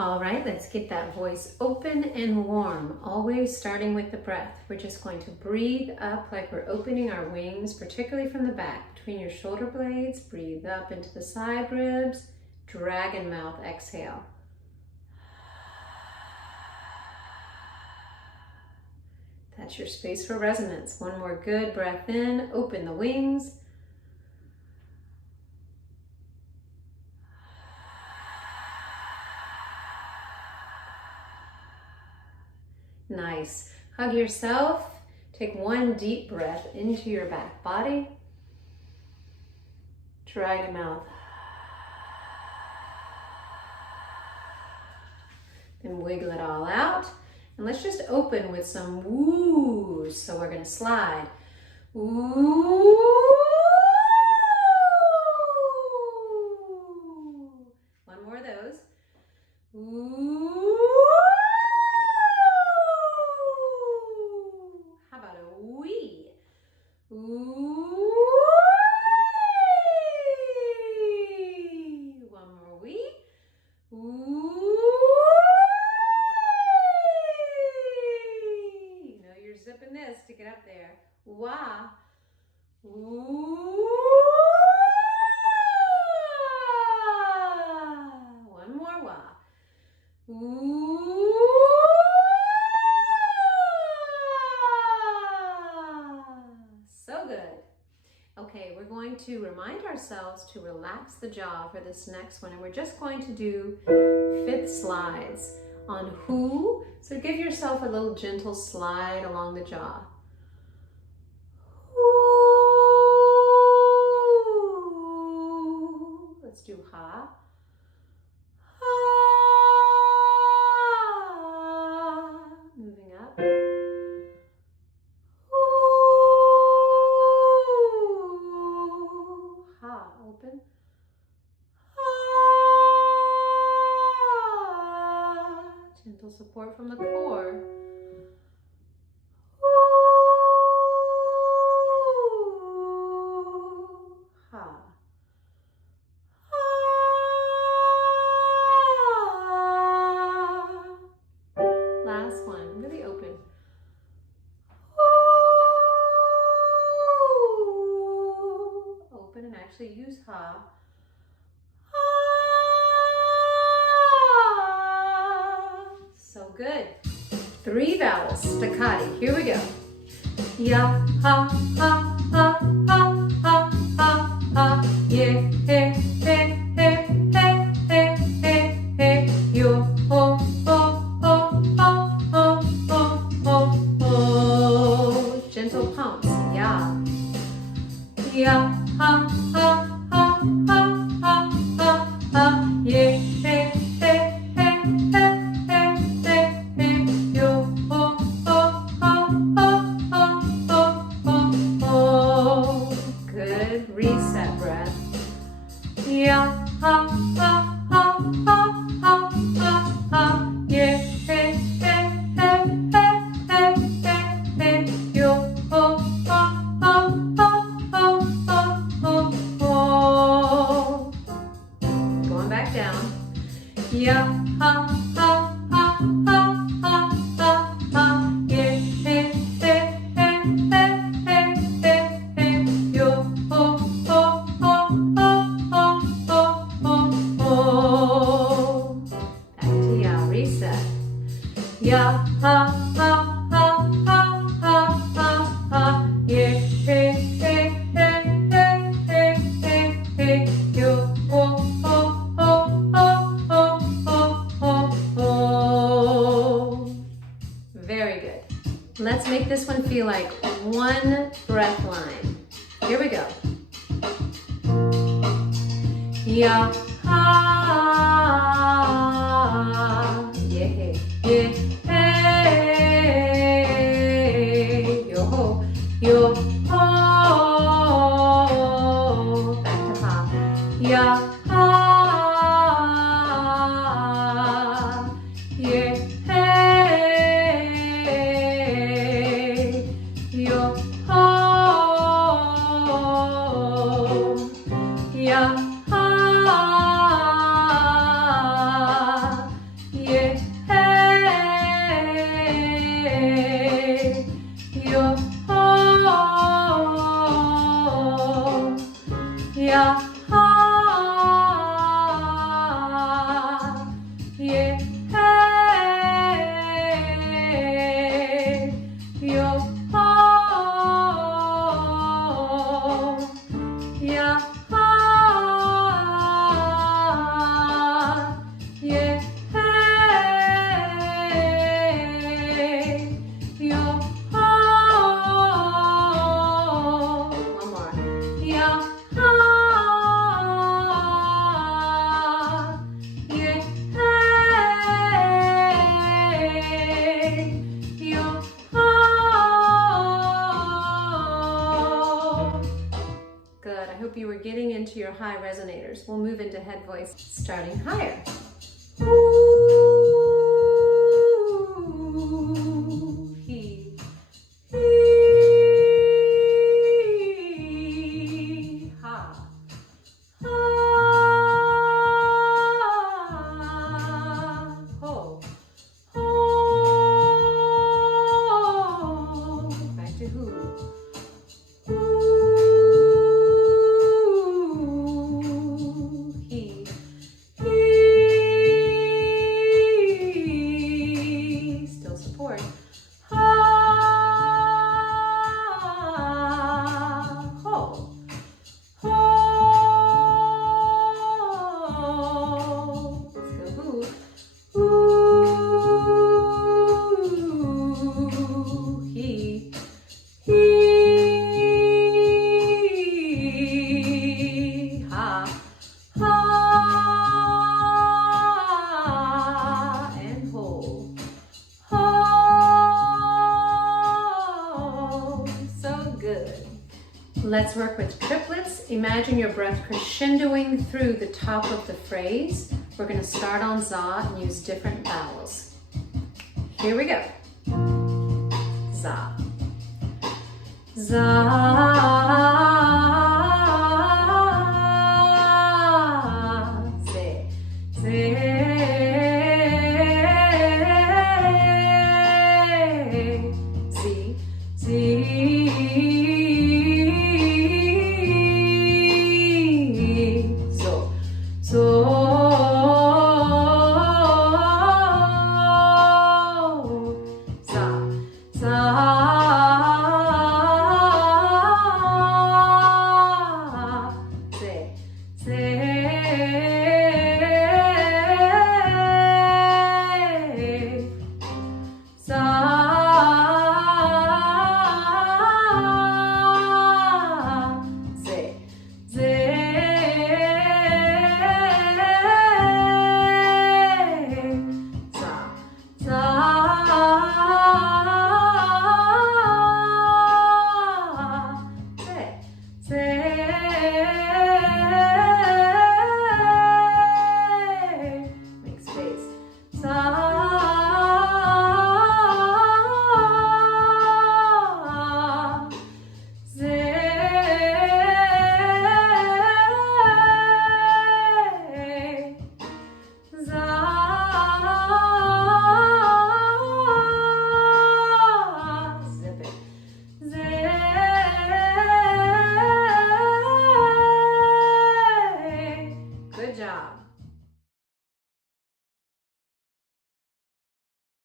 All right, let's get that voice open and warm, always starting with the breath. We're just going to breathe up like we're opening our wings, particularly from the back, between your shoulder blades. Breathe up into the side ribs, dragon mouth, exhale. That's your space for resonance. One more good breath in, open the wings. Nice. Hug yourself. Take one deep breath into your back body. Dragon mouth. Then wiggle it all out. And let's just open with some woos. So we're going to slide. Woo. One more of those. Woo. How about a wee? Woo. One more wee. Woo. Zipping this to get up there. Wah. Ooh. One more wah. Ooh. So good. Okay, we're going to remind ourselves to relax the jaw for this next one, and we're just going to do fifth slides on who. So give yourself a little gentle slide along the jaw. Ooh. Let's do ha. Ha. Moving up. Ooh. Ha. Open. Gentle support from the core. Ooh, ha. Ah. Last one, really open. Ooh. Open and actually use ha. So good. 3 vowels, staccati. Here we go. Ya, ha, ha, ha, ha, ha, ha, ha. Yeah, hey, hey, hey, hey, hey, hey, hey. Yo, ho, ho, ho, ho, ho, ho, ho, ho. Gentle pumps. Ya. Ya, ha, ha, ha, ha, ha, ha, ha. Yeah, hey, hey. Reset breath. Ya, ha, ha, ha, ha, ha, ha, ha. Yeah, hey, hey, hey, hey, hey, hey, hey. Yo, ho, ho, ho, ho, ho, ho, ho, ho. Going back down. Ya, ha, ha, ha, ha, ha, ha, ha. Yeah, hey, hey, hey, hey, hey, hey, hey. Yo, ho. Ya, ha, ha, ha, ha, ha, ha, ha. Yeah, hey, hey, hey, hey, hey, hey, hey. Yo, ho, ho, ho, ho, ho, ho, ho, ho. Very good. Let's make this one feel like one breath line. Here we go. Ya, ha, yeah, yeah. Yo, ho, back to ha. Ya, ha, yeah, hey. Yo, ho, ya, ha. your high resonators. We'll move into head voice, starting higher. He, ha, ha, ho, ho. Back to who. Still support. Ha, ho, ho. Let's go who. Ooh, he, ha, ha, and hold. Ho, so good. Let's work with triplets. Imagine your breath crescendoing through the top of the phrase. We're going to start on za and use different vowels. Here we go. Za. Za.